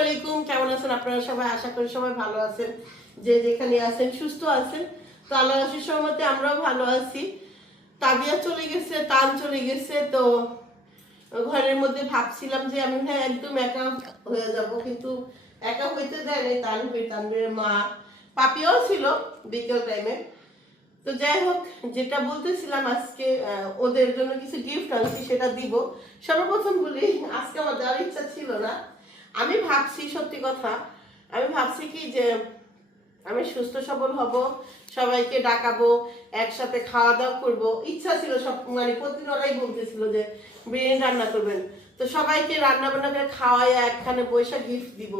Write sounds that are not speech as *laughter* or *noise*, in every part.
আলাইকুম, কেমন আছেন আপনারা সবাই? আশা করি সবাই ভালো আছেন। যে যেখানে আছেন, সুস্থ আছেন। তো আল্লাহ আশিস সহমতে আমরাও ভালো আছি। তাবিয়া চলে গেছে তান চলে গেছে। তো ঘরের মধ্যে ভাবছিলাম যে আমি না একদম একা হয়ে যাব, কিন্তু একা হইতে দেয়নি তানভীর। তানভীরের মা পাপিয়াও ছিল বিকেল টাইমে তো যাই হোক, যেটা বলতেছিলাম আজকে ওদের জন্য কিছু গিফট আনছি, সেটা দিব। সর্বপ্রথম বলি, আজকে আমার দেওয়ার ইচ্ছা ছিল না। আমি ভাবছি, সত্যি কথা, আমি ভাবছি কি যে আমি সুস্থ, সবল হব, সবাইকে ডাকাবো, একসাথে খাওয়া দাওয়া করব। ইচ্ছা ছিল সব মানে প্রতিদিন ওরাই বলতেছিল যে, বিরিয়ানি রান্না করবেন। তো সবাইকে রান্না বান্না করে খাওয়াই, একখানে পয়সা গিফট দিব।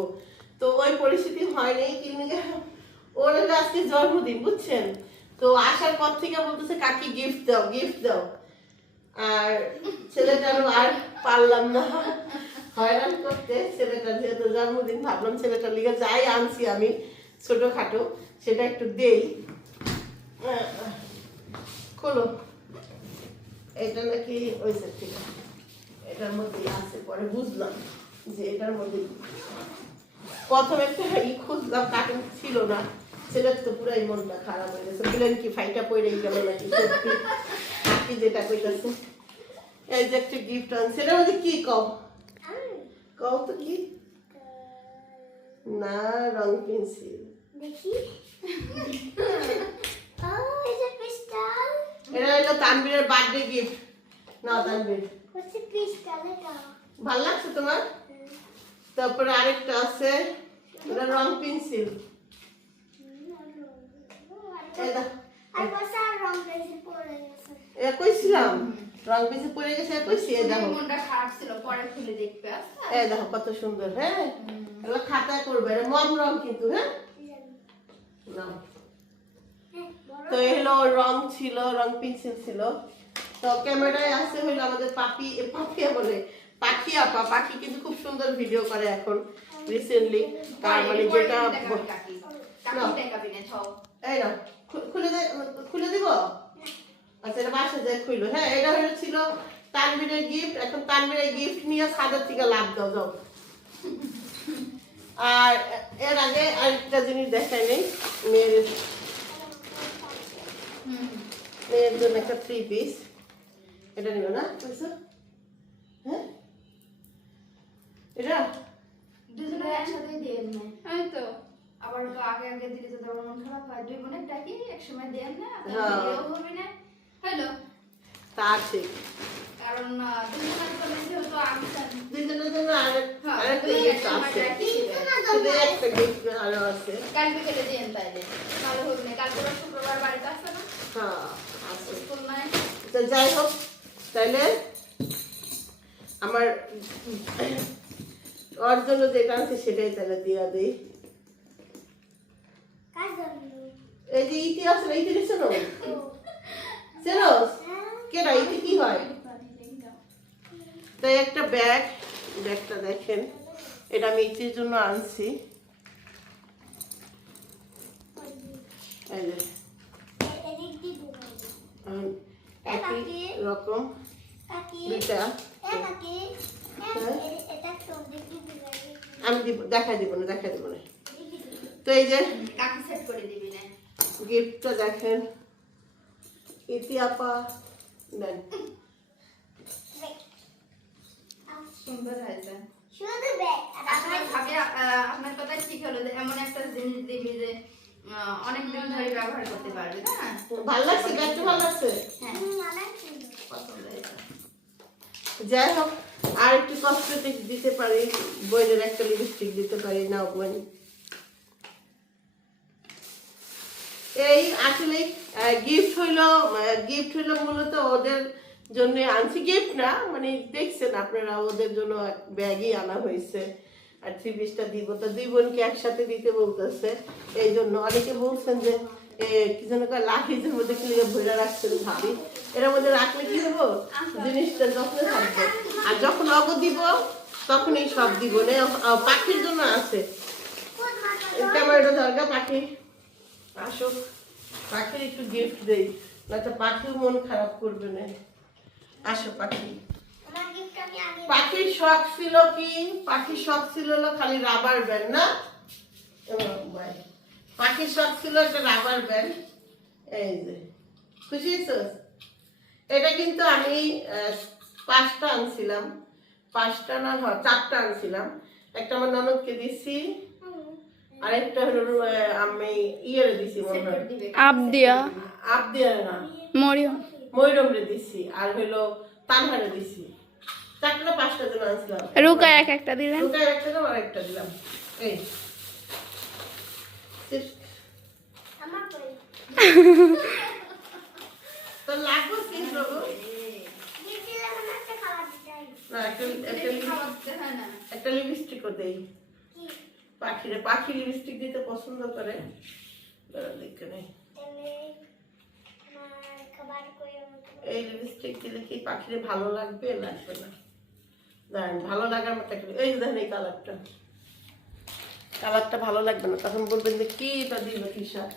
তো ওই পরিস্থিতি হয়নি, কিন্তু ওর আজকে জন্মদিন, বুঝছেন? তো আসার পর থেকে বলতেছে, কাকি গিফট দাও গিফট দাও। আর ছেলেটার আর পারলাম না। হয়রান করতে ছেলেটা যেহেতু জন্মদিন, ভাবলাম ছেলেটার লিগে যাই আনছি আমি ছোটখাটো, সেটা একটু দেই। খোলো। এটা নাকি ওই সেট থেকে এটার মধ্যে আছে, পরে বুঝলাম যে এটার মধ্যে প্রথম একটা ই খুঁজলাম কার্টুন ছিল না। ছেলের তো পুরাই মনটা খারাপ হয়ে গেছে। বললেন কি ফাইটা পড়েই গেল নাকি? সত্যি। যেটা কইতাছে। এই যে একটা গিফট আনছে। এটার মধ্যে কি কও কও তো কি না রং পেন্সিল দেখি ও এটা ক্রিস্টাল এটা হলো তানবীরের বার্থডে গিফট না তানবীর হচ্ছে ক্রিস্টাল এটা ভালো লাগছে তোমার? তারপরে আরেকটা আছে। এটা রং পেন্সিল রং পেন্সিল কইছিলাম? রং পেন্সিল পড়ে গেছে কইছি এই দেখো। মনটা খারাপ ছিল পরে খুলে দেখবে আচ্ছা? এই দেখো কত সুন্দর হ্যাঁ? এগুলো খাতা করবে এটা মম রং কিন্তু হ্যাঁ? বড় তো এগুলো রং ছিল রং পেন্সিল ছিল। তো ক্যামেরায় আছে হইল আমাদের পাপি পাপিয়া বলে পাখি আপা। পাখি কিন্তু খুব সুন্দর ভিডিও করে এখন রিসেন্টলি তার মানে পরে যেটা না। এই না খুলে খুলে দিব? আচ্ছা এটা বাসা যায় খুললো হ্যাঁ এটা হলো ছিল তানবীরের গিফট এখন তানবীরের গিফট নিয়ে সাদের থেকে লাভ দাও যাও। আর এর আগে আরেকটা জিনিস দেখাই নেই। মেয়ের মেয়ের জন্য একটা থ্রি পিস এটা নিও না হ্যাঁ? এটা? দুজনে একসাথে দিয়ে দিন এই তো। আবার তো আগে আগে দিলে তো মন খারাপ হয়। দুই বোনের ডাকি একসময় দেন না হ্যাঁ। হবে না। হ্যালো। তা ঠিক। কারণ দুজনের জন্য হ্যাঁ, আরেকটা গিফট আছে। ডাকি শুধু একটা গিফট আরও আছে। কাল বিকেলে দিন তাইলে। ভালো হবে না কাল তোরা শুক্রবার বাড়িতে আসছে না? হ্যাঁ আছে। স্কুল নাই তো যাই হোক তাহলে আমার ওর জন্য যেটা আছে সেটাই তাহলে দিয়া দিই। এই যে ইতিহাস না ইতি না হ্যাঁ কেডা ইতি কি হয়? তাই একটা ব্যাগ ব্যাগটা দেখেন। এটা আমি ইতির জন্য আনছি। একই রকম। দেখি দিবে আমি দিব দেখাই দিব না দেখাই দিব না। তো এই যে গিফটটা দেখেন। ইতি আপা দেন সুন্দর হয়েছে শুধু ব্যাগ আর আপনার আমার ভাবে আহ, আপনার কথা ঠিক হলো যে এমন একটা জিনিস দিবি যে আহ, অনেক দিন ধরে ব্যবহার করতে পারবে না? ভালো লাগছে ব্যাগটা ভালো লাগছে? হ্যাঁ। যাই হোক আর একটু কসমেটিক দিতে পারি বইয়ের একটা লিপস্টিক দিতে পারি না বোন এই আসলে গিফট হইল গিফট হইল মূলত ওদের জন্য আনছি গিফট না মানে দেখছেন আপনারা ওদের জন্য ব্যাগই আনা হয়েছে। আর থ্রি পিসটা দিব, তো দুই বোনকে একসাথে দিতে বলতেছে। এই জন্য অনেকে বলছেন যে কি যেন কয় লাঠিজের মধ্যে কি ভরে রাখছেন ভাবি। এর মধ্যে রাখলে কি হব জিনিসটা যত্নে থাকবে। আর যখন অগ দিব, তখনই সব দিব। না পাখির জন্য আছে। কোন ক্যামেরাটা দরকার পাখি। আসুক পাখির একটু গিফট দেই, নয়তো পাখিও মন খারাপ করবে না। আসো পাখি। পাখির শখ ছিল কি? পাখির শখ ছিল খালি রাবার ব্যান্ড না? পাখির শখ ছিল একটা রাবার ব্যান্ড এই যে, খুশি? এটা কিন্তু আমি পাঁচটা আনছিলাম। পাঁচটা না চারটা আনছিলাম। একটা আমার ননদকে দিছি। আরেকটা হলো আমি ইয়ে দিছি মনে হয়। দিবে। আপ দিয়া। আপ দিয়ে না। মরিয়ম। ময়ূরমরে দিছি। আর হলো তানহারে দিছি। চারটা পাঁচটা জন আনছিলাম। রুকা এক একটা দিলেন? দুটার একটা দিলাম আর একটা দিলাম। এই। তো কি না একটা দেই। পাখিরে পাখি লিপস্টিক দিতে পছন্দ করে। এই লিপস্টিক দিলে কি পাখিরে ভালো লাগবে লাগবে না? দাঁড়ান ভালো লাগার মতো একটা এই দেখেন এই কালারটা কালারটা ভালো লাগবে না। তখন বলবেন যে কি এটা দিবে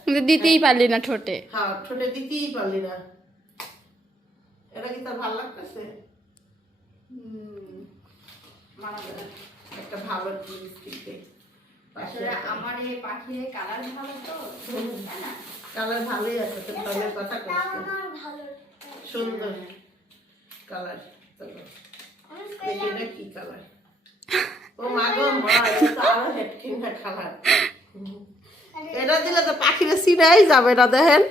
কিন্তু দিতেই পারলি না ঠোঁটে। হ্যাঁ ঠোঁটে দিতেই পারলি না। এটা কি তার ভালো লাগতেছে? হুম, মানাবে একটা ভালো লিপস্টিক দে পাশে আসলে আমার এই পাখির কালার ভালো তো না? কালার ভালোই আছে তো তবে কথা কষ্ট সুন্দর কালার এটা কি কালার ও মা গো মা এটা আরও হেটকিন না কালার এটা দিলে তো পাখিরে সিনাই যাবে না দেখেন।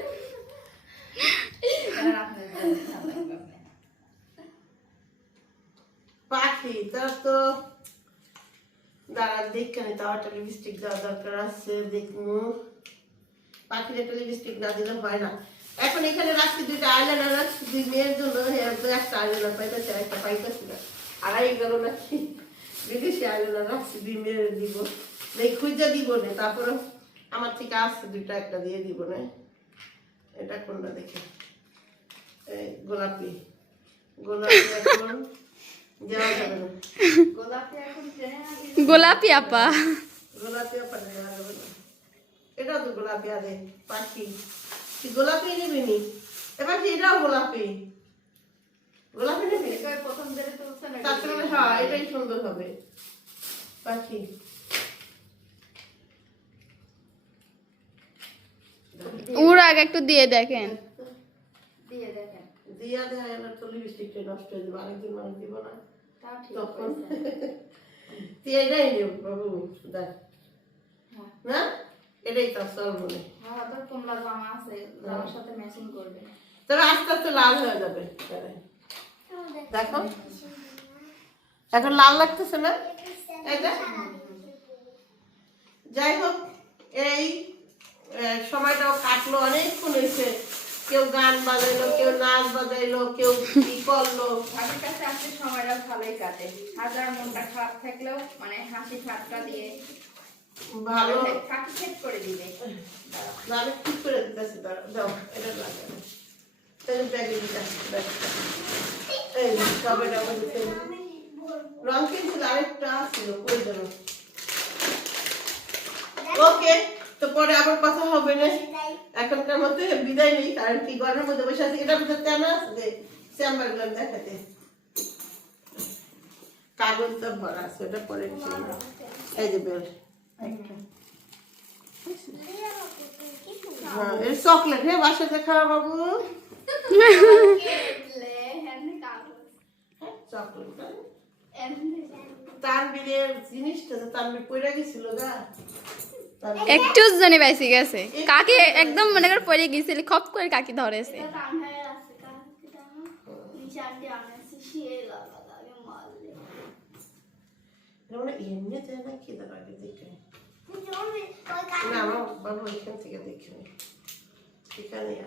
পাখি তার তো দাঁড়া লিপস্টিক দরকার আছে দেখব পাখির একটা লিপস্টিক না দিলে হয় না এখন এখানে রাখছি দুইটা রাখছি দুই মেয়ের জন্য একটা একটা পাইতেছি না আড়াই গেল নাকি বিদেশি রাখছি দুই মেয়ের দিব খুঁজে দিব না তারপরে আমার থেকে আসছে দুইটা একটা দিয়ে দিব না এটা কোনটা দেখে গোলাপি গোলাপি এখন গোলাপি আপা। গোলাপি তো গোলাপি আরে পাখি। তুই গোলাপি নিবি নি? এবার কি এটাও গোলাপি। গোলাপি নিবি? প্রথম তো হ্যাঁ এটাই সুন্দর হবে। পাখি। ওর আগে একটু দিয়ে দেখেন। দিয়ে দেখেন। দিয়া দেয় এবার তো লিপস্টিকটা নষ্ট হয়ে যাবে আরেকদিন মানুষ দিব না। তখন। তুই এটাই নেব বাবু দেখ হ্যাঁ। না? এটাই সব মনে। হ্যাঁ তোর কমলা জামা আছে জামার সাথে ম্যাচিং করবে। তবে আস্তে আস্তে লাল হয়ে যাবে দেখো। এখন লাল লাগতেছে না? এটা যাই হোক এই সময়টাও কাটলো অনেকক্ষণ হয়েছে। কেউ গান বাজাইলো কেউ নাচ বাজাইলো কেউ কি করল? কাছে আজকে সময়টা ভালোই কাটে। হাজার মনটা খারাপ থাকলেও মানে হাসি ঠাট্টা দিয়ে ভালো। সেট করে দিবে। না, আমি ঠিক করে দিতেছি দাও এটা লাগে। তাহলে ব্যাগে দিতে এই যে, টবের মধ্যে রং কিনছিল আরেকটা ছিল কই গেল ওকে তো পরে আবার কথা হবে না। এখনকার মধ্যে বিদায় নেই কারণ কি ঘরের মধ্যে বসে আছি এটার মধ্যে তেনা আছে যে চেম্বারগুলো দেখাতে। কাগজ তো ভরা আছে ওটা পরে এই যে বেল। হ্যাঁ চকলেট বাসাতে খাওয়া বাবু। হ্যাঁ তানবীরের জিনিসটা তো তানবীর পড়ে গেছিল গা। একটু জনে বাইসে গেছে। কাকে একদম মনে করে পড়ে গেছিল খপ করে কাকি ধরেছে।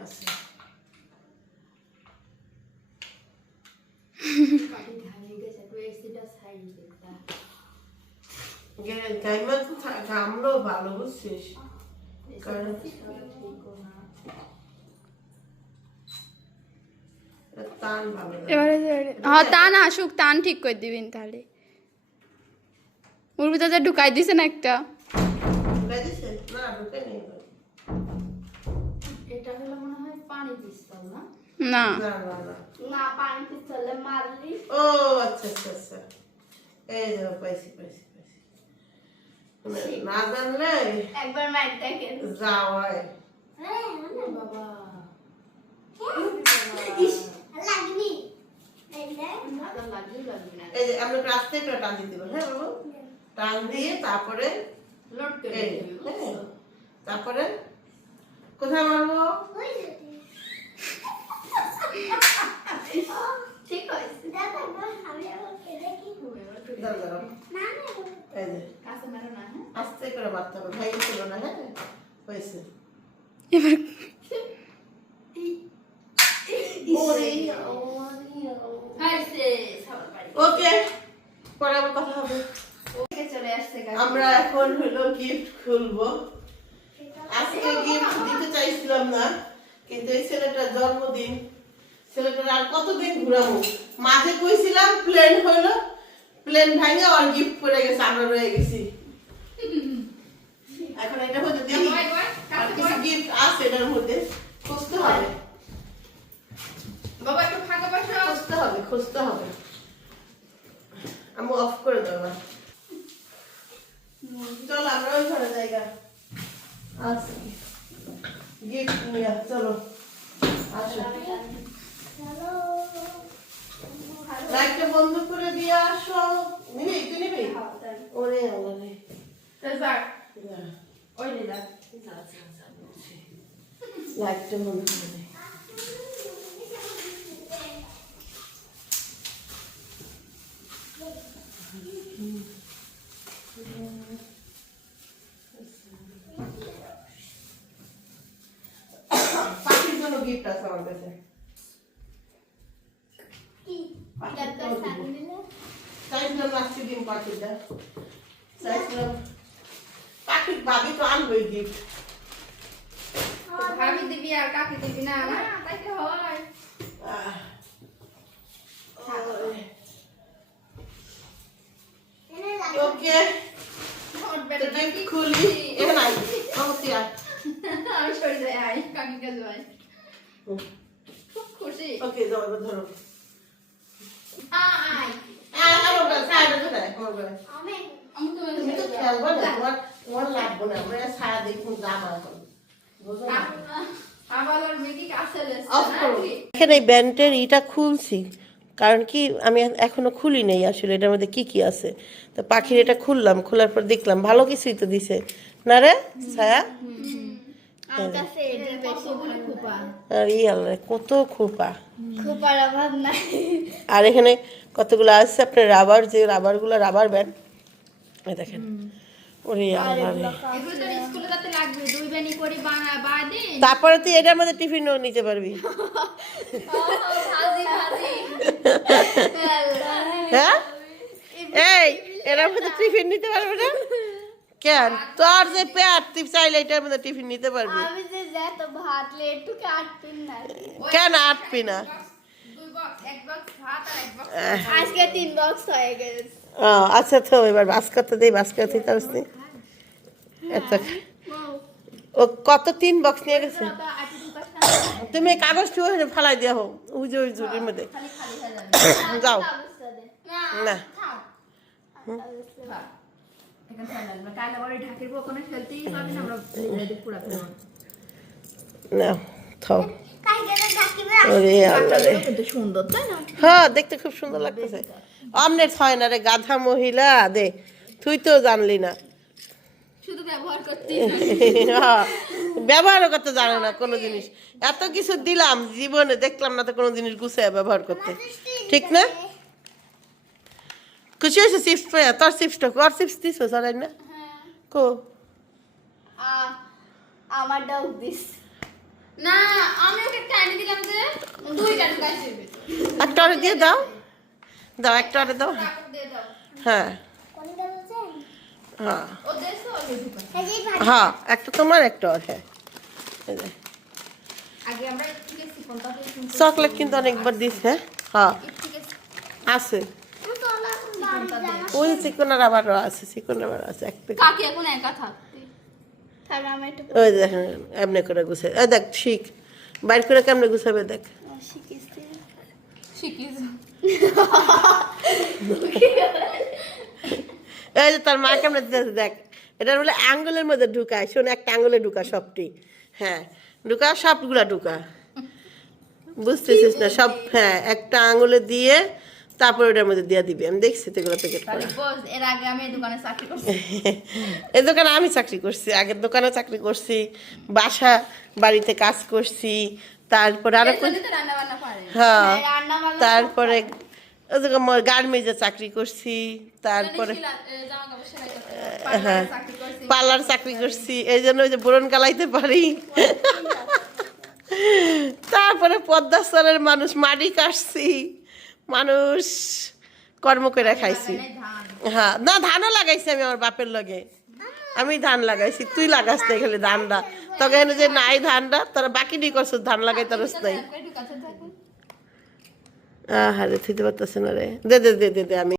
আছে তো ভালো বুঝছিস। কারণ এবারে হ্যাঁ টান আসুক টান ঠিক করে দিবেন তাহলে। ঢুকাই দিছে না একটা। না ঢুকে নেই এটা হলো মনে হয় পানি না? না। না না না। না পানি মারলি। ও আচ্ছা আচ্ছা আচ্ছা। এই যাও পাইছি পাইছি। না জানলে একবার মাইক দেখেন। যাওয়ায়। হ্যাঁ, বাবা লাগনি। এই লাগবে লাগবে না। যে আমরা একটু আস্তে করে টান দিয়ে দেবো হ্যাঁ বাবু? টান দিয়ে তারপরে হ্যাঁ তারপরে কোথায় মারবো? ঠিক আমি এই যে কাছে মারো না হ্যাঁ? আস্তে করে মারতে হবে ভাই ছিল না হ্যাঁ? হয়েছে। এবার ওরে হয়েছে সবার বাড়ি। ওকে পরে আবার কথা হবে। চলে আসছে আমরা এখন হলো গিফট খুলবো। আজকে গিফট দিতে চাইছিলাম না কিন্তু এই ছেলেটার জন্মদিন। ছেলেটার আর কতদিন ঘুরাবো? মাঝে কইছিলাম প্লেন হলো প্লেন ভাঙে আর গিফট পড়ে গেছে আমরা রয়ে গেছি। এখন এটা হতে বয়, আর কিছু গিফট আছে এটার মধ্যে খুঁজতে হবে। বাবা একটু ফাঁকা বসো। খুঁজতে হবে খুঁজতে হবে। আমি অফ করে দেবো চল আমরা ওই ঘরে জায়গা আচ্ছা গিফট নিয়ে চলো। আসো। লাইটটা বন্ধ করে দিয়ে আসো নিবি তুই নিবি ওরে আল্লাহ রে রেজাক যা, ওই দিদা লাইটটা পাখির জন্য গিফট আছে আমার কাছে। দিলে? চাইছিলাম আজকে দিন পাখিটা চাইছিলাম পাখির বাবি তো আনবোই গিফট ভাবি দিবি আর কাকে দিবি না না তাই তো হয়। ওকে। খুলি। আমতি আমি সরে যাই আই কাকি কাছে ভাই খুব খুশি। ওকে যাও এবার ধরো। আই আমার আমার বেলা আমি আমি তো খেলব না তোমার লাগবো না আমরা ছায়া দেখুন দাম এখন এখানে এই ব্যান্ডের ইটা খুলছি কারণ কি আমি এখনও খুলি নাই আসলে এটার মধ্যে কি কি আছে? তো পাখির এটা খুললাম খোলার পর দেখলাম ভালো কিছুই তো দিছে। না রে ছায়া? কত খোপা। আর এখানে কতগুলো আছে আপনার রাবার যে রাবারগুলো রাবার ব্যান্ড। এই দেখেন। ওরে তারপরে তুই এটার মধ্যে টিফিনও নিতে পারবি। হ্যাঁ? এই এটার মধ্যে টিফিন নিতে পারবি না? কেন? তোর যে পেট তুই চাইলে এটার মধ্যে টিফিন নিতে পারবি। কেন আটবি না? আজকে তিন বক্স হয়ে গেছে। আচ্ছা তো এবার বাস বাস্কাতে দেই বাস্কাতে তারসনি এত ও কত তিন বক্স নিয়ে গেছে? তুমি কাগজটি ওখানে ফালাই দিয়া হোক উজো ওই জুটির মধ্যে। যাও। না। থাও ওরে আল্লাহ না? হ্যাঁ দেখতে খুব সুন্দর লাগতেছে। অমনের হয় না রে গাধা মহিলা দে তুই তো জানলি না। ব্যবহার করতে *laughs* হ্যাঁ, ব্যবহারও করতে জানে না কোনো জিনিস। এত কিছু দিলাম জীবনে দেখলাম না তো কোনো জিনিস গুছিয়ে ব্যবহার করতে। ঠিক না? খুশি হয়েছে চিপস পেয়ে? তোর চিপসটা ওর চিপস দিস সরাই না। কো? আমার ডাউ দিস। না আমি ওকে একটা দিলাম যে দুইটা ঢুকাইছি। একটা অর্ডার দিয়ে দাও। দাও একটা অর্ডার দাও। হ্যাঁ। হ্যাঁ। হ্যাঁ একটা তোমার একটা ওর হ্যাঁ। একটু চকলেট কিন্তু অনেকবার দিস হ্যাঁ। হ্যাঁ। আছে। ওই চিকন রাবারও আছে চিকন রাবার আছে এক প্যাকেট। একটু ওই দেখেন এমনি করে গুছে দেখ ঠিক বাইর করে কেমনে গুছাবে দেখ। *laughs* এই যে তার মা কেমন দিতেছে দেখ এটা বলে আঙ্গুলের মধ্যে ঢুকায় শোন একটা আঙ্গুলে ঢুকা সবটি। হ্যাঁ ঢুকা সবগুলা ঢুকা। বুঝতেছিস না সব হ্যাঁ একটা আঙ্গুলে দিয়ে তারপর ওটার মধ্যে দিয়ে দিবি। আমি দেখছি তো এগুলো প্যাকেট এর আগে আমি দোকানে চাকরি করছি। *laughs* এই দোকানে আমি চাকরি করছি আগের দোকানে চাকরি করছি বাসা বাড়িতে কাজ করছি তারপরে আরও কোন- রান্না বান্না হ্যাঁ তারপরে গার্মেন্টে চাকরি করছি তারপরে হ্যাঁ। পার্লার চাকরি করছি। এই জন্য ওই যে বোরন গালাইতে পারি। তারপরে পদ্মাস্তরের মানুষ মাটি কাটছি মানুষ কর্ম করে খাইছি। হ্যাঁ না ধানও লাগাইছি আমি আমার বাপের লগে। আমি ধান লাগাইছি তুই লাগাস না খালি ধানটা। তোকে এনে যে নাই ধানটা তোরা বাকি নিয়ে করছ ধান লাগাই তোর নাই আহারে থুইতে পারতেছে না রে। দে দে দে দে আমি